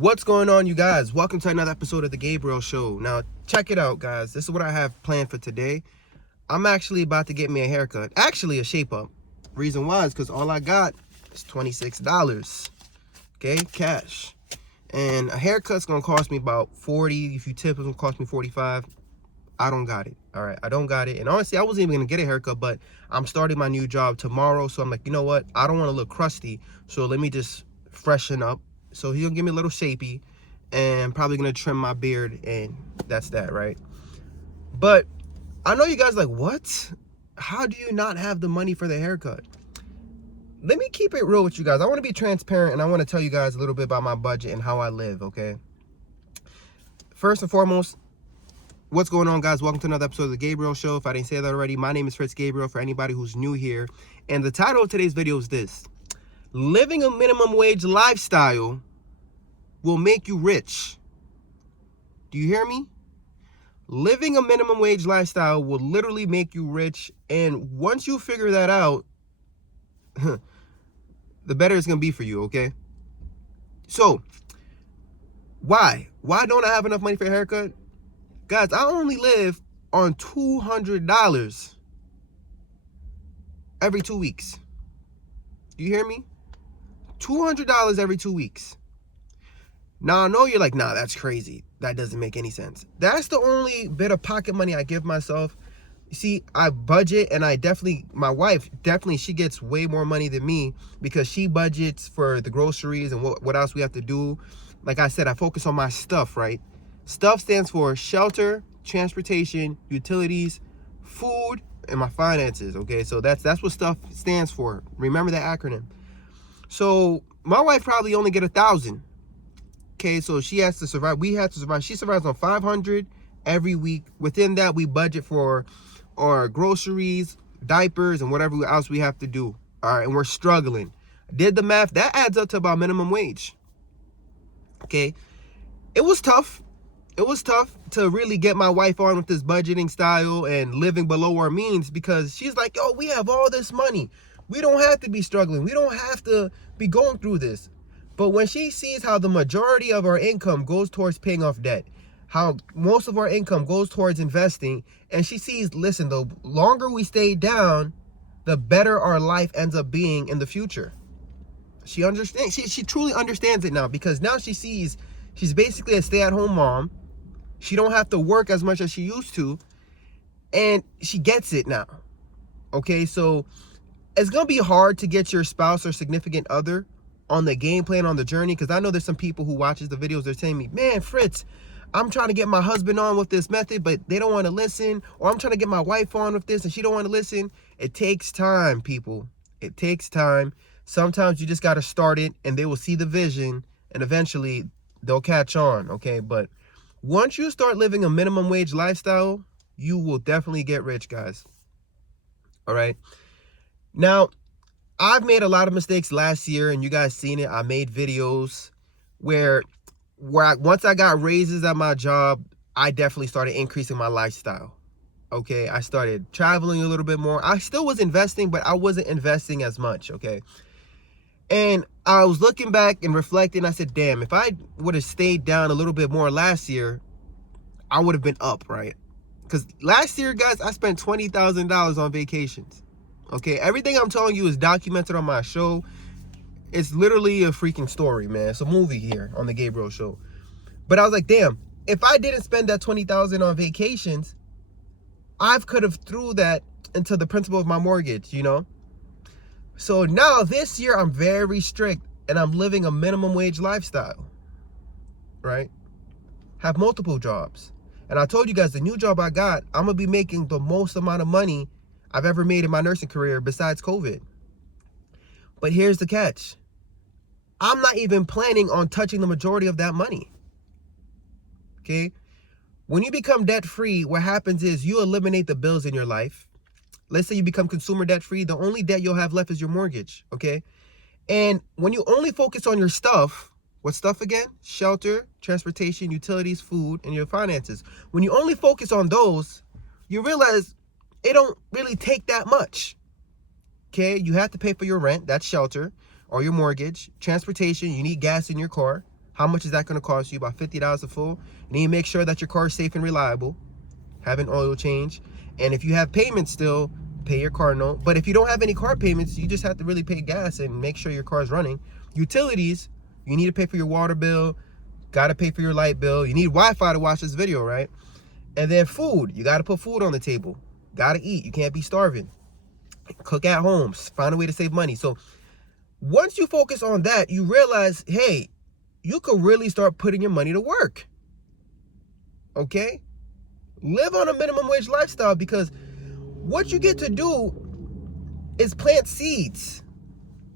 What's going on, you guys? Welcome to another episode of the Gabriel Show. Now, check it out, guys. This is what I have planned for today. I'm actually about to get me a haircut. Actually, a shape up. Reason why is because all I got is $26. Okay, cash. And a haircut's gonna cost me about $40. If you tip, it's gonna cost me $45. I don't got it. All right, I don't got it. And honestly, I wasn't even gonna get a haircut, but I'm starting my new job tomorrow, so I'm like, you know what? I don't want to look crusty, so let me just freshen up. So he's gonna give me a little shapey, and probably gonna trim my beard, and that's that, right? But I know you guys like, what? How do you not have the money for the haircut? Let me keep it real with you guys. I want to be transparent, and I want to tell you guys a little bit about my budget and how I live, okay? First and foremost, what's going on, guys? Welcome to another episode of the Gabriel Show. If I didn't say that already, my name is Fritz Gabriel for anybody who's new here. And the title of today's video is this: living a minimum wage lifestyle will make you rich. Do you hear me? Living a minimum wage lifestyle will literally make you rich. And once you figure that out, the better it's going to be for you, okay? So, why? Why don't I have enough money for a haircut? Guys, I only live on $200 every 2 weeks. Do you hear me? $200 every 2 weeks. Now, I know you're like, nah, that's crazy. That doesn't make any sense. That's the only bit of pocket money I give myself. You see, I budget, and my wife, she gets way more money than me because she budgets for the groceries and what else we have to do. Like I said, I focus on my stuff, right? Stuff stands for shelter, transportation, utilities, food, and my finances, okay? So that's what stuff stands for. Remember that acronym. So my wife probably only get $1,000. Okay, so she has to survive. We have to survive. She survives on $500 every week. Within that, we budget for our groceries, diapers, and whatever else we have to do. All right, and we're struggling. Did the math. That adds up to about minimum wage. Okay, it was tough. It was tough to really get my wife on with this budgeting style and living below our means, because she's like, yo, we have all this money. We don't have to be struggling. We don't have to be going through this. But when she sees how the majority of our income goes towards paying off debt, how most of our income goes towards investing, and she sees, listen, the longer we stay down, the better our life ends up being in the future. She understands. She truly understands it now, because now she sees she's basically a stay-at-home mom. She don't have to work as much as she used to, and she gets it now. Okay, so it's going to be hard to get your spouse or significant other on the game plan, on the journey, because I know there's some people who watches the videos, they're saying me, man, Fritz, I'm trying to get my husband on with this method, but they don't want to listen. Or I'm trying to get my wife on with this and she don't want to listen. It takes time, people. It takes time. Sometimes you just got to start it, and they will see the vision, and eventually they'll catch on, okay? But once you start living a minimum wage lifestyle, you will definitely get rich, guys. All right? Now, I've made a lot of mistakes last year, and you guys seen it. I made videos where once I got raises at my job, I definitely started increasing my lifestyle. Okay, I started traveling a little bit more. I still was investing, but I wasn't investing as much, okay? And I was looking back and reflecting. I said, damn, if I would have stayed down a little bit more last year, I would have been up, right? Because last year, guys, I spent $20,000 on vacations. Okay, everything I'm telling you is documented on my show. It's literally a freaking story, man. It's a movie here on the Gabriel Show. But I was like, damn, if I didn't spend that $20,000 on vacations, I could have threw that into the principal of my mortgage, you know? So now this year, I'm very strict, and I'm living a minimum wage lifestyle, right? Have multiple jobs. And I told you guys, the new job I got, I'm going to be making the most amount of money I've ever made in my nursing career besides COVID. But here's the catch. I'm not even planning on touching the majority of that money. Okay? When you become debt-free, what happens is you eliminate the bills in your life. Let's say you become consumer debt-free. The only debt you'll have left is your mortgage. Okay? And when you only focus on your stuff, what stuff again? Shelter, transportation, utilities, food, and your finances. When you only focus on those, you realize it don't really take that much. Okay, you have to pay for your rent, that's shelter, or your mortgage. Transportation, you need gas in your car. How much is that going to cost you? About $50 a full. You need to make sure that your car is safe and reliable. Have an oil change. And if you have payments still, pay your car note. But if you don't have any car payments, you just have to really pay gas and make sure your car is running. Utilities, you need to pay for your water bill. Got to pay for your light bill. You need Wi-Fi to watch this video, right? And then food. You got to put food on the table. Got to eat. You can't be starving. Cook at home. Find a way to save money. So once you focus on that, you realize, hey, you could really start putting your money to work. Okay? Live on a minimum wage lifestyle, because what you get to do is plant seeds.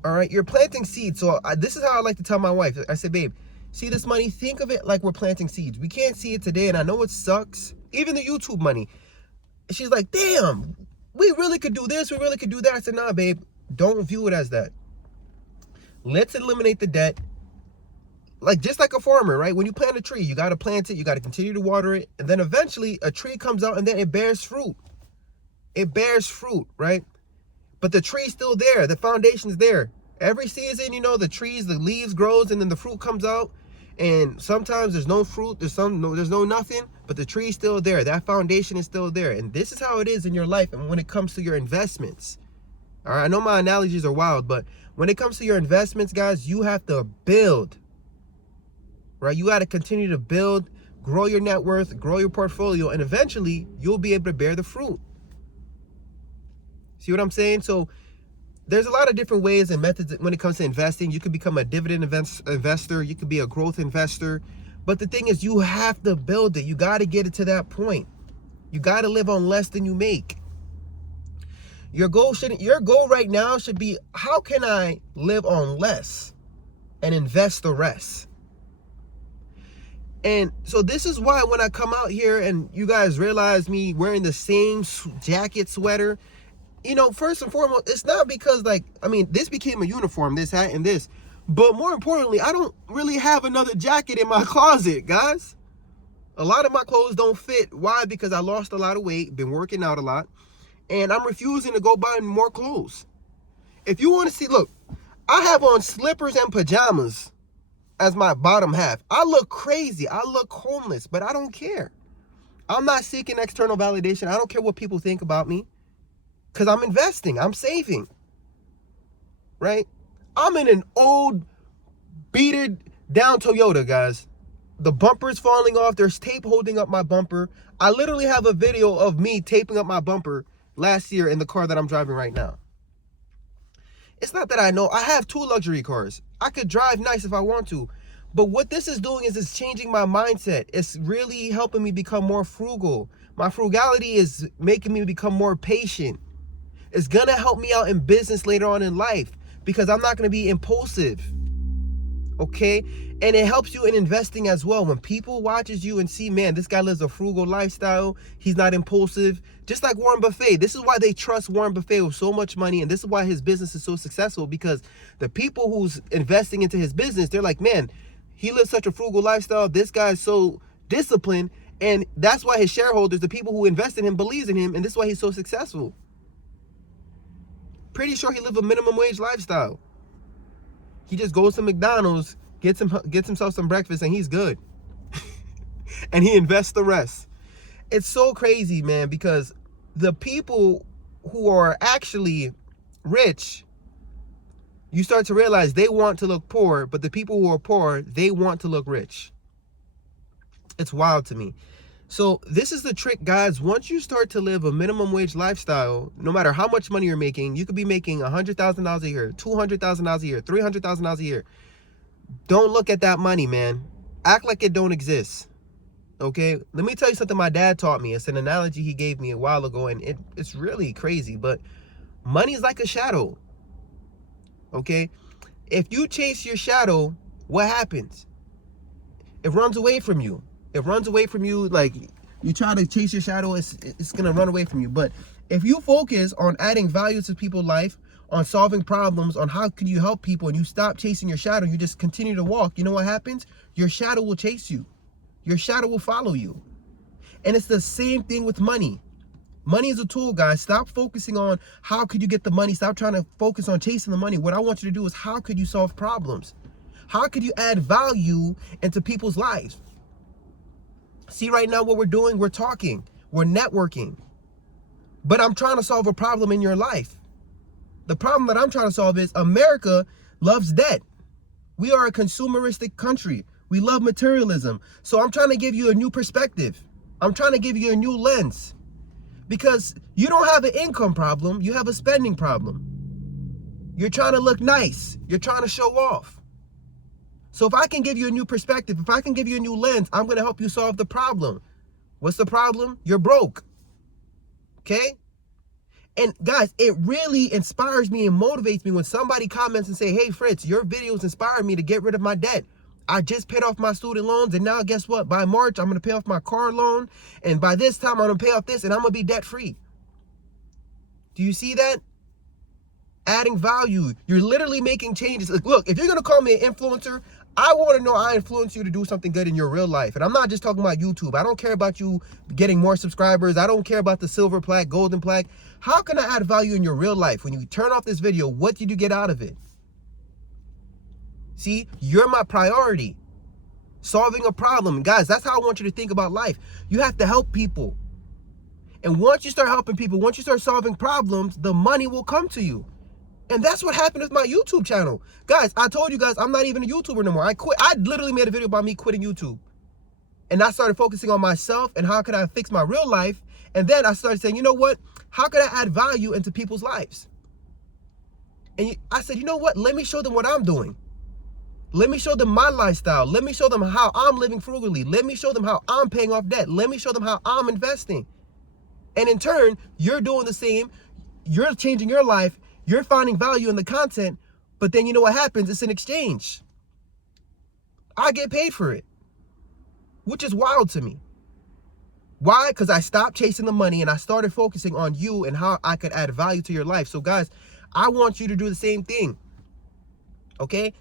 All right? You're planting seeds. So this is how I like to tell my wife. I say, babe, see this money? Think of it like we're planting seeds. We can't see it today, and I know it sucks. Even the YouTube money. She's like, damn, we really could do this. We really could do that. I said, nah, babe, don't view it as that. Let's eliminate the debt. Like, just like a farmer, right? When you plant a tree, you got to plant it. You got to continue to water it. And then eventually a tree comes out and then it bears fruit. It bears fruit, right? But the tree's still there. The foundation's there. Every season, you know, the leaves grows and then the fruit comes out. And sometimes there's no fruit. There's no nothing. But the tree's still there. That foundation is still there. And this is how it is in your life. And when it comes to your investments. All right, I know my analogies are wild, but when it comes to your investments, guys, you have to build. Right? You got to continue to build, grow your net worth, grow your portfolio, and eventually you'll be able to bear the fruit. See what I'm saying? So there's a lot of different ways and methods when it comes to investing. You could become a dividend investor. You could be a growth investor. But the thing is, you have to build it. You got to get it to that point. You got to live on less than you make. Your goal right now should be, how can I live on less and invest the rest? And so this is why when I come out here and you guys realize me wearing the same jacket, sweater, you know, first and foremost, it's not because, like, I mean, this became a uniform, this hat and this. But more importantly, I don't really have another jacket in my closet, guys. A lot of my clothes don't fit. Why? Because I lost a lot of weight, been working out a lot, and I'm refusing to go buy more clothes. If you want to see, look, I have on slippers and pajamas as my bottom half. I look crazy. I look homeless, but I don't care. I'm not seeking external validation. I don't care what people think about me, because I'm investing. I'm saving. Right? I'm in an old, beaten down Toyota, guys. The bumper's falling off. There's tape holding up my bumper. I literally have a video of me taping up my bumper last year in the car that I'm driving right now. It's not that I know. I have 2 luxury cars. I could drive nice if I want to. But what this is doing is it's changing my mindset. It's really helping me become more frugal. My frugality is making me become more patient. It's going to help me out in business later on in life, because I'm not going to be impulsive. Okay? And it helps you in investing as well. When people watches you and see, man, this guy lives a frugal lifestyle. He's not impulsive. Just like Warren Buffett. This is why they trust Warren Buffett with so much money. And this is why his business is so successful, because the people who's investing into his business, they're like, man, he lives such a frugal lifestyle. This guy's so disciplined. And that's why his shareholders, the people who invest in him, believes in him. And this is why he's so successful. Pretty sure he lives a minimum wage lifestyle. He just goes to McDonald's, gets himself some breakfast, and he's good. And he invests the rest. It's so crazy, man, because the people who are actually rich, you start to realize they want to look poor, but the people who are poor, they want to look rich. It's wild to me. So this is the trick, guys. Once you start to live a minimum wage lifestyle, no matter how much money you're making, you could be making $100,000 a year, $200,000 a year, $300,000 a year. Don't look at that money, man. Act like it don't exist. Okay? Let me tell you something my dad taught me. It's an analogy he gave me a while ago, and it's really crazy, but money is like a shadow. Okay? If you chase your shadow, what happens? It runs away from you. It runs away from you. Like, you try to chase your shadow, it's going to run away from you. But if you focus on adding value to people's life, on solving problems, on how can you help people, and you stop chasing your shadow, you just continue to walk, you know what happens? Your shadow will chase you. Your shadow will follow you. And it's the same thing with money. Money is a tool, guys. Stop focusing on how could you get the money. Stop trying to focus on chasing the money. What I want you to do is, how could you solve problems? How could you add value into people's lives? See, right now what we're doing, we're talking, we're networking. But I'm trying to solve a problem in your life. The problem that I'm trying to solve is America loves debt. We are a consumeristic country. We love materialism. So I'm trying to give you a new perspective. I'm trying to give you a new lens. Because you don't have an income problem, you have a spending problem. You're trying to look nice. You're trying to show off. So if I can give you a new perspective, if I can give you a new lens, I'm going to help you solve the problem. What's the problem? You're broke. Okay? And guys, it really inspires me and motivates me when somebody comments and say, hey, Fritz, your videos inspired me to get rid of my debt. I just paid off my student loans, and now guess what? By March, I'm going to pay off my car loan, and by this time, I'm going to pay off this, and I'm going to be debt-free. Do you see that? Adding value. You're literally making changes. Like, look, if you're going to call me an influencer, I want to know I influence you to do something good in your real life. And I'm not just talking about YouTube. I don't care about you getting more subscribers. I don't care about the silver plaque, golden plaque. How can I add value in your real life? When you turn off this video, what did you get out of it? See, you're my priority. Solving a problem. Guys, that's how I want you to think about life. You have to help people. And once you start helping people, once you start solving problems, the money will come to you. And that's what happened with my YouTube channel. Guys, I told you guys I'm not even a YouTuber no more. I quit. I literally made a video about me quitting YouTube. And I started focusing on myself and how could I fix my real life. And then I started saying, you know what? How could I add value into people's lives? And I said, you know what? Let me show them what I'm doing. Let me show them my lifestyle. Let me show them how I'm living frugally. Let me show them how I'm paying off debt. Let me show them how I'm investing. And in turn, you're doing the same. You're changing your life. You're finding value in the content. But then you know what happens? It's an exchange. I get paid for it, which is wild to me. Why? Because I stopped chasing the money and I started focusing on you and how I could add value to your life. So guys, I want you to do the same thing. Okay?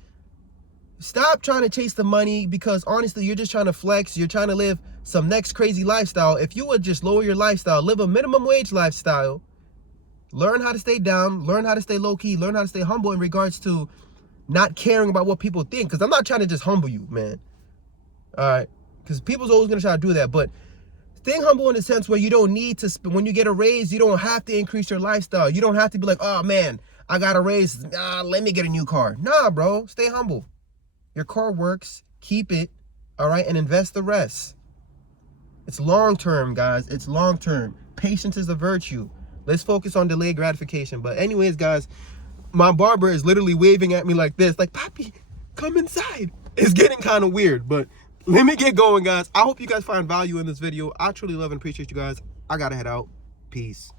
Stop trying to chase the money because honestly, you're just trying to flex. You're trying to live some next crazy lifestyle. If you would just lower your lifestyle, live a minimum wage lifestyle, learn how to stay down, learn how to stay low key, learn how to stay humble in regards to not caring about what people think. Because I'm not trying to just humble you, man. All right? Because people's always going to try to do that. But staying humble in the sense where you don't need to, when you get a raise, you don't have to increase your lifestyle. You don't have to be like, oh man, I got a raise. Let me get a new car. Nah, bro, stay humble. Your car works, keep it, all right, and invest the rest. It's long-term, guys. It's long-term. Patience is a virtue. Let's focus on delayed gratification. But anyways, guys, my barber is literally waving at me like this, like, Papi, come inside. It's getting kind of weird, but let me get going, guys. I hope you guys find value in this video. I truly love and appreciate you guys. I gotta head out. Peace.